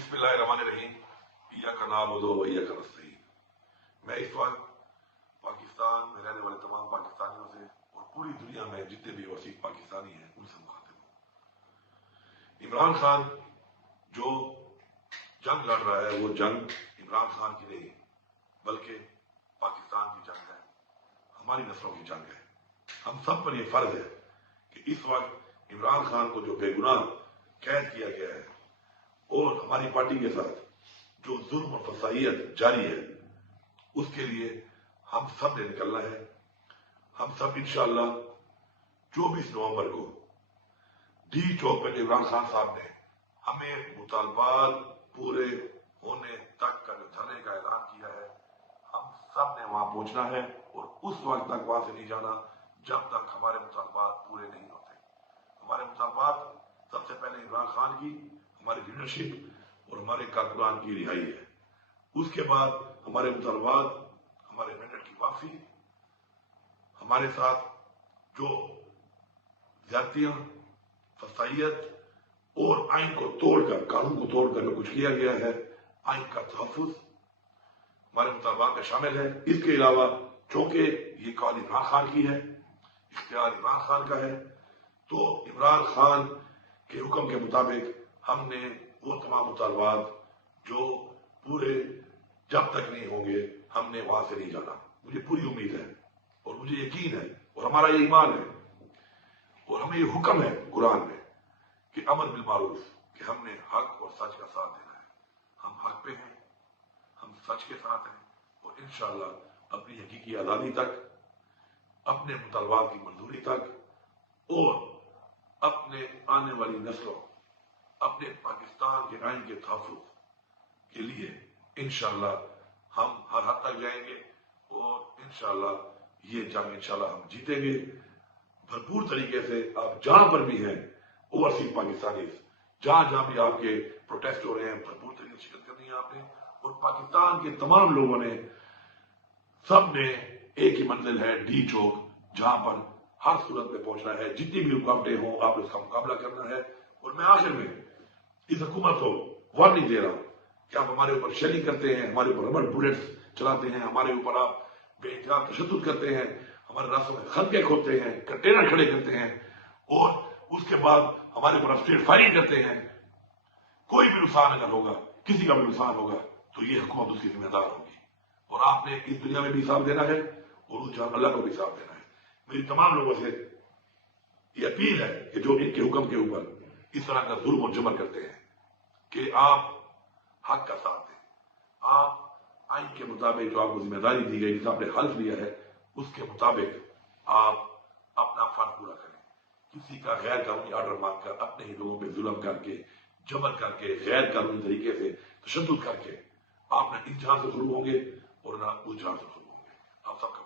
बिस्मिल्लाहिर्रहमानिर्रहीम। इय्याका नअबुदु व इय्याका नस्तईन। मैं इस वक्त पाकिस्तान में रहने वाले तमाम पाकिस्तानियों से और पूरी दुनिया में जितने भी वसीक पाकिस्तानी हैं उनसे मुखातिब हूँ। इमरान खान जो जंग लड़ रहा है वो जंग इमरान खान की नहीं बल्कि पाकिस्तान की जंग है, हमारी नस्लों की जंग है। हम सब पर यह फर्ज है कि इस वक्त इमरान खान को जो बेगुनाह कैद किया गया है और हमारी पार्टी के साथ जो जुल्म और फसाइयत जारी है उसके लिए हम सब ने निकलना है। हम सब इंशाअल्लाह 24 नवंबर को डी चौक पर इमरान खान साहब ने हमें मुतालबात पूरे होने तक का जो धरने का ऐलान किया है, हम सब ने वहां पहुंचना है और उस वक्त तक वहां से नहीं जाना जब तक हमारे मुतालबात पूरे नहीं होते। हमारे मुतालबात सबसे पहले इमरान खान की, हमारी लीडरशिप और हमारे कारकुनान की रिहाई है। उसके बाद हमारे मुतालबात, हमारे मेंडेट की वापसी, हमारे साथ जो ज्यादतियां, फसाइयत और आइन को तोड़कर, कानून को तोड़कर जो कुछ किया गया है, आइन का तहफ्फुज हमारे मुतालबात में शामिल है। इसके अलावा चूंकि ये कॉल इमरान खान की है, इख्तियार इमरान खान का है, तो इमरान खान के हुक्म के मुताबिक हमने वो तमाम मुतालबात जो पूरे जब तक नहीं होंगे हमने वहां से नहीं जाना। मुझे पूरी उम्मीद है और मुझे यकीन है और हमारा ये ईमान है और हमें ये हुक्म है कुरान में कि अमर बिल मारूफ, कि हमने हक और सच का साथ देना है। हम हक पे हैं, हम सच के साथ हैं और इंशाअल्लाह अपनी हकीकी आजादी तक, अपने मुतालबात की मंजूरी तक और अपने आने वाली नस्लों, अपने पाकिस्तान के आइन के तहफ्फुज के लिए इंशाअल्लाह हम हर हद तक जाएंगे और इंशाअल्लाह ये जंग इंशाअल्लाह हम जीतेंगे भरपूर तरीके से। आप जहां पर भी हैं ओवरसीज पाकिस्तानी, जहां जहां भी आपके प्रोटेस्ट हो रहे हैं, भरपूर तरीके से शिरकत करनी है आपने। और पाकिस्तान के तमाम लोगों ने, सब ने एक ही मंजिल है डी चौक, जहां पर हर सूरत में पहुंचना है। जितनी भी रुकावटें हों आपने उसका मुकाबला करना है। और मैं आखिर में इस हुकूमत को वार्निंग दे रहा हूं कि आप हमारे ऊपर शेलिंग करते हैं, हमारे ऊपर रबड़ बुलेट्स चलाते हैं, हमारे ऊपर आप बेइंतहा तशद्दुद करते हैं, हमारे रास्तों में खंदके खोदते हैं, कंटेनर खड़े करते हैं और उसके बाद हमारे ऊपर स्ट्रेट फायरिंग करते हैं। कोई भी नुकसान अगर होगा, किसी का भी नुकसान होगा, तो ये हुकूमत उसकी जिम्मेदार होगी और आपने इस दुनिया में भी हिसाब देना है और उस जहां अल्लाह को भी हिसाब देना है। मेरी तमाम लोगों से ये अपील है कि जो इनके हुक्म के ऊपर इस तरह का जुल्म और जबर करते हैं कि आप हक का साथ दें, आप आइन के मुताबिक जो आपको जिम्मेदारी दी गई, जिसका आपने हल्फ लिया है, उसके मुताबिक आप अपना फर्ज पूरा करें। किसी का गैर कानूनी ऑर्डर मांगकर, अपने ही लोगों पे जुल्म करके, जबर करके, गैर कानूनी तरीके से तशद्दुद करके आप न इस जहां से शुरू होंगे और न उस जहां से शुरू होंगे। आप सबका